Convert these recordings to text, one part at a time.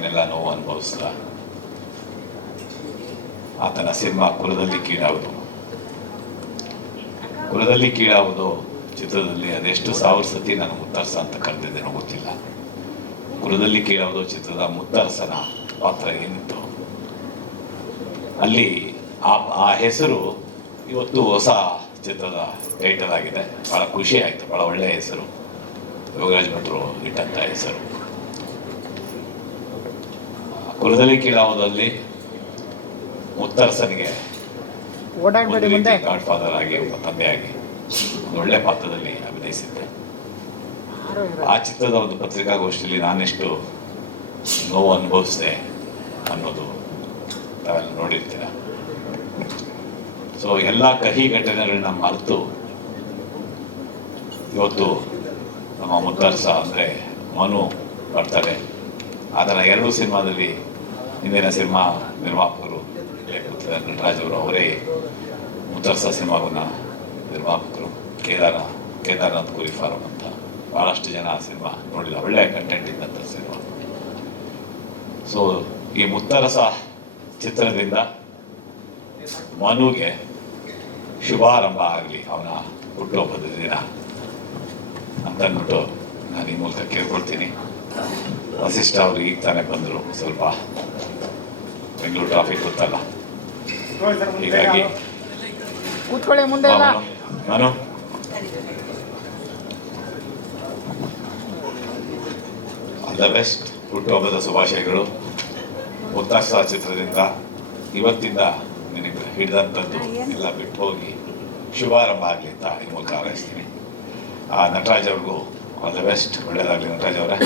ಏನೆಲ್ಲ ನೋವು ಅನುಭವಿಸಿದ. ಆತನ ಸಿನಿಮಾ ಕುಲದಲ್ಲಿ ಕೀಳಾವುದು. ಕುಲದಲ್ಲಿ ಕೀಳಾವುದು ಚಿತ್ರದಲ್ಲಿ ಅದೆಷ್ಟು ಸಾವಿರ ಸತಿ ನಾನು ಮುತ್ತರಸ ಅಂತ ಕರೆದಿದ್ದೇನೋ ಗೊತ್ತಿಲ್ಲ. ಕುಲದಲ್ಲಿ ಕೀಳಾವುದು ಚಿತ್ರದ ಮುತ್ತರಸನ ಪಾತ್ರ ಏನಿತ್ತು ಅಲ್ಲಿ ಆ ಹೆಸರು ಇವತ್ತು ಹೊಸ ಚಿತ್ರದ ಟೈಟಲ್ ಆಗಿದೆ. ಭಾಳ ಖುಷಿ ಆಯಿತು. ಭಾಳ ಒಳ್ಳೆಯ ಹೆಸರು, ಯೋಗರಾಜ್ ಭಟ್ರು ಇಟ್ಟಂಥ ಹೆಸರು. ಕುಲದಲ್ಲಿ ಕೀಳಾವುದಲ್ಲಿ ಮುತ್ತರಸನಿಗೆ ಗಾಡ್ ಫಾದರ್ ಆಗಿ ಒಬ್ಬ ತಂದೆಯಾಗಿ ಒಂದು ಒಳ್ಳೆ ಪಾತ್ರದಲ್ಲಿ ಅಭಿನಯಿಸಿದ್ದೆ. ಆ ಚಿತ್ರದ ಒಂದು ಪತ್ರಿಕಾಗೋಷ್ಠಿಯಲ್ಲಿ ನಾನೆಷ್ಟು ನೋವು ಅನುಭವಿಸಿದೆ ಅನ್ನೋದು ತಾವೆಲ್ಲ ನೋಡಿರ್ತೀರ. ಸೊ ಎಲ್ಲ ಕಹಿ ಘಟನೆಗಳನ್ನ ಮರೆತು ಇವತ್ತು ನಮ್ಮ ಮುತ್ತರಸ ಅಂದರೆ ಮನು ಬರ್ತಾರೆ. ಅದರ 2 ಸಿನಿಮಾದಲ್ಲಿ ಹಿಂದಿನ ಸಿನಿಮಾ ನಿರ್ಮಾಪಕರು ನಟರಾಜ್ ಅವರು ಅವರೇ ಮುತ್ತರಸ ಸಿನಿಮಾವನ್ನ ನಿರ್ಮಾಪಕರು ಕೇದಾರನಾಥ್ ಕುರಿ ಫಾರಂ ಅಂತ ಭಾಳಷ್ಟು ಜನ ಆ ಸಿನಿಮಾ ನೋಡಿಲ್ಲ. ಒಳ್ಳೆಯ ಕಂಟೆಂಟ್ ಇದ್ದಂಥ ಸಿನಿಮಾ. ಸೊ ಈ ಮುತ್ತರಸ ಚಿತ್ರದಿಂದ ಮನುಗೆ ಶುಭಾರಂಭ ಆಗಲಿ ಅವನ ಹುಟ್ಟುಹಬ್ಬದ ದಿನ ಅಂತಂದ್ಬಿಟ್ಟು ನಾನು ಈ ಮೂಲಕ ಕೇಳ್ಕೊಳ್ತೀನಿ. ವಸಿಷ್ಠ ಅವರು ಈಗ ತಾನೇ ಬಂದರು. ಸ್ವಲ್ಪ ಬೆಂಗಳೂರು ಟ್ರಾಫಿಕ್ ಗೊತ್ತಲ್ಲ, ಹೀಗಾಗಿ ಕೂತ್ಕೊಳ್ಳಿ ಮುಂದೆ. ನಾನು ಆಲ್ ದ ಬೆಸ್ಟ್. ಹುಟ್ಟುಹಬ್ಬದ ಶುಭಾಶಯಗಳು. ಮುತ್ತರಸ ಚಿತ್ರದಿಂದ ಇವತ್ತಿಂದ ನಿನಗೆ ಹಿಡಿದಂಥದ್ದು ಎಲ್ಲ ಬಿಟ್ಟು ಹೋಗಿ ಶುಭಾರಂಭ ಆಗಲಿ ಅಂತ ಈ ಮೂಲಕ ಹಾರೈಸ್ತೀನಿ. ನಟರಾಜ್ ಅವ್ರಿಗೂ ಆಲ್ ದ ಬೆಸ್ಟ್. ಒಳ್ಳೆಯದಾಗಲಿ ನಟರಾಜ್ ಅವರೇ.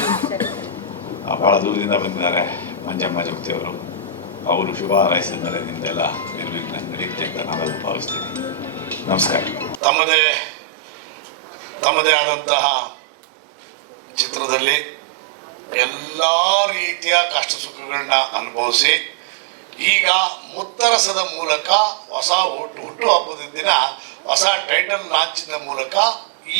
ಭಾಳ ದೂರದಿಂದ ಬಂದಿದ್ದಾರೆ ಮಂಜಮ್ಮ ಜಗತಿಯವರು. ಅವರು ಶುಭ ಹಾರೈಸಿದ ಮೇಲೆ ನಿಮ್ದೆಲ್ಲ ನಿರ್ವಿಘ್ನ ನಡೆಯುತ್ತೆ ಅಂತ ನಾನು ಭಾವಿಸ್ತೀನಿ. ನಮಸ್ಕಾರ. ತಮ್ಮದೇ ಆದಂತಹ ಚಿತ್ರದಲ್ಲಿ ಎಲ್ಲ ರೀತಿಯ ಕಷ್ಟ ಸುಖಗಳನ್ನ ಅನುಭವಿಸಿ ಈಗ ಮುತ್ತರಸದ ಮೂಲಕ ಹೊಸ ಹುಟ್ಟುಹಬ್ಬದ ದಿನ ಹೊಸ ಟೈಟಲ್ ಲಾಂಚಿನ ಮೂಲಕ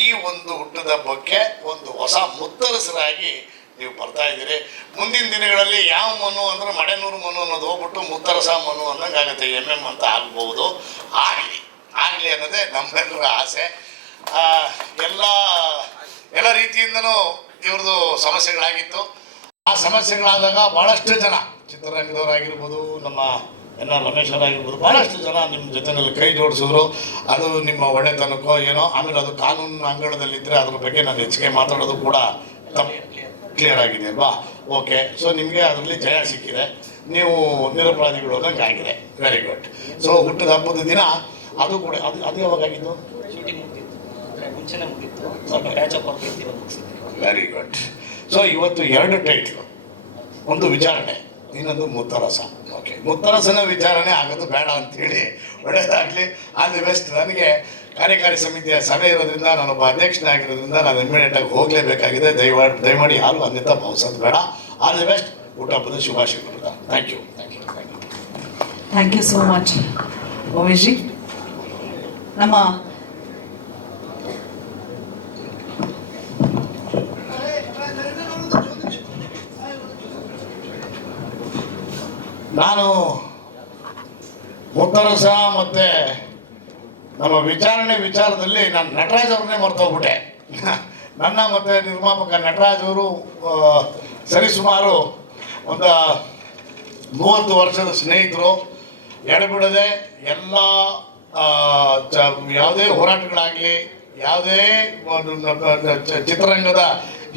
ಈ ಒಂದು ಹುಟ್ಟದ ಬಗ್ಗೆ ಒಂದು ಹೊಸ ಮುತ್ತರಸರಾಗಿ ನೀವು ಬರ್ತಾ ಇದ್ದೀರಿ. ಮುಂದಿನ ದಿನಗಳಲ್ಲಿ ಯಾವ ಮನು ಅಂದ್ರೆ ಮಡೆನೂರು ಮನು ಅನ್ನೋದು ಹೋಗ್ಬಿಟ್ಟು ಮುತ್ತರಸ ಮನು ಅನ್ನಂಗೆ ಆಗುತ್ತೆ. MM ಅಂತ ಆಗ್ಬೋದು. ಆಗಲಿ ಅನ್ನೋದೇ ನಮ್ಮೆಲ್ಲರ ಆಸೆ. ಎಲ್ಲ ರೀತಿಯಿಂದನೂ ಇವ್ರದ್ದು ಸಮಸ್ಯೆಗಳಾಗಿತ್ತು. ಆ ಸಮಸ್ಯೆಗಳಾದಾಗ ಭಾಳಷ್ಟು ಜನ ಚಿತ್ರರಂಗದವರಾಗಿರ್ಬೋದು, ನಮ್ಮ NR ರಮೇಶ್ ಅವರಾಗಿರ್ಬೋದು, ಭಾಳಷ್ಟು ಜನ ನಿಮ್ಮ ಜೊತೆಯಲ್ಲಿ ಕೈ ಜೋಡಿಸಿದ್ರು. ಅದು ನಿಮ್ಮ ಒಳ್ಳೆತನಕ್ಕೋ ಏನೋ. ಆಮೇಲೆ ಅದು ಕಾನೂನು ಅಂಗಳದಲ್ಲಿದ್ದರೆ ಅದ್ರ ಬಗ್ಗೆ ನಾನು ಹೆಚ್ಚಿಗೆ ಮಾತಾಡೋದು ಕೂಡ ಕ್ಲಿಯರ್ ಆಗಿದೆ ಅಲ್ವಾ? ಓಕೆ. ಸೊ ನಿಮಗೆ ಅದರಲ್ಲಿ ಜಯ ಸಿಕ್ಕಿದೆ. ನೀವು ನಿರಪರಾಧಿಗಳು ಅನ್ನೋಂಗೆ ಆಗಿದೆ. Very good. ಸೊ ಹುಟ್ಟದ ಹಬ್ಬದ ದಿನ ಅದು ಕೂಡ ಅದು ಯಾವಾಗಾಗಿದ್ದು? Very good. ಸೊ ಇವತ್ತು 2 ಟೈಟ್ಲು, ಒಂದು ವಿಚಾರಣೆ, ಇನ್ನೊಂದು ಮುತ್ತರಸ. ಓಕೆ, ಮುತ್ತರಸನ ವಿಚಾರಣೆ ಆಗೋದು ಬೇಡ ಅಂತೇಳಿ ಒಳ್ಳೆಯದಾಗಲಿ. All the best. ನನಗೆ ಕಾರ್ಯಕಾರಿ ಸಮಿತಿಯ ಸಭೆ ಇರೋದ್ರಿಂದ ನಾನೊಬ್ಬ ಅಧ್ಯಕ್ಷನಾಗಿರೋದ್ರಿಂದ ನಾನು ಇಮಿಡಿಯೇಟಾಗಿ ಹೋಗಲೇಬೇಕಾಗಿದೆ. ದಯಮಾಡಿ ಯಾರು ಅನ್ಯತಾ ಭಾವಿಸೋದು ಬೇಡ. All the best. ಹುಟ್ಟುಹಬ್ಬದ ಶುಭಾಶಯಗಳು. Thank you. Thank you so much Umesh ji. ನಮ್ಮ ನಾನು ಮುತ್ತರಸ ಮತ್ತು ನಮ್ಮ ವಿಚಾರದಲ್ಲಿ ನಾನು ನಟರಾಜ್ ಅವ್ರನ್ನೇ ಮರ್ತೋಗ್ಬಿಟ್ಟೆ. ನನ್ನ ಮತ್ತು ನಿರ್ಮಾಪಕ ನಟರಾಜ್ ಅವರು ಸರಿಸುಮಾರು ಒಂದು 30 ವರ್ಷದ ಸ್ನೇಹಿತರು. ಎಡಬಿಡದೆ ಎಲ್ಲ ಯಾವುದೇ ಹೋರಾಟಗಳಾಗಲಿ, ಯಾವುದೇ ಚಿತ್ರರಂಗದ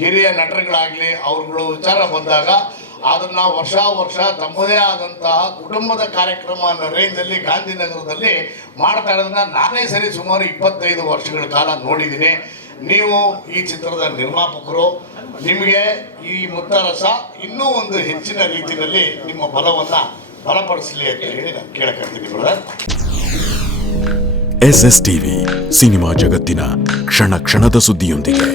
ಹಿರಿಯ ನಟರುಗಳಾಗಲಿ, ಅವ್ರುಗಳು ವಿಚಾರ ಬಂದಾಗ ಅದನ್ನು ವರ್ಷ ತಮ್ಮದೇ ಆದಂತಹ ಕುಟುಂಬದ ಕಾರ್ಯಕ್ರಮ ಅನ್ನೋ ರೇಂಜಲ್ಲಿ ಗಾಂಧಿನಗರದಲ್ಲಿ ಮಾಡ್ತಾ ಇರೋದನ್ನ ನಾನೇ ಸರಿ ಸುಮಾರು 25 ವರ್ಷಗಳ ಕಾಲ ನೋಡಿದ್ದೀನಿ. ನೀವು ಈ ಚಿತ್ರದ ನಿರ್ಮಾಪಕರು. ನಿಮಗೆ ಈ ಮುತ್ತರಸ ಇನ್ನೂ ಒಂದು ಹೆಚ್ಚಿನ ರೀತಿಯಲ್ಲಿ ನಿಮ್ಮ ಬಲವನ್ನು ಬಲಪಡಿಸಲಿ ಅಂತ ಹೇಳಿ ನಾನು ಕೇಳಕತ್ತೀನಿ ಬ್ರದರ್. SS TV ಸಿನಿಮಾ ಜಗತ್ತಿನ ಕ್ಷಣ ಕ್ಷಣದ ಸುದ್ದಿಯೊಂದಿಗೆ.